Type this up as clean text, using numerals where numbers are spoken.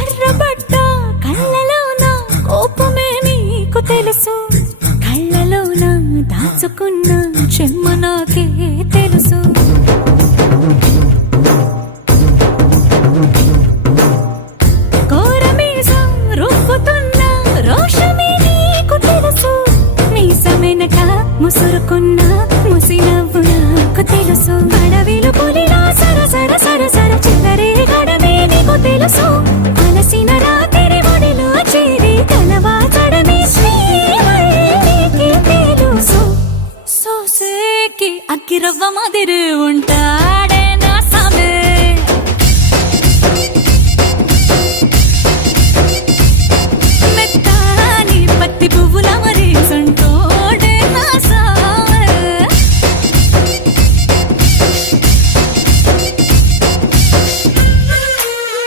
ఎర్రబడ్డ కళ్ళలోన కోపమే నీకు తెలుసు, కళ్ళలోన దాచుకున్న చెమ్మ నాకే తెలుసు.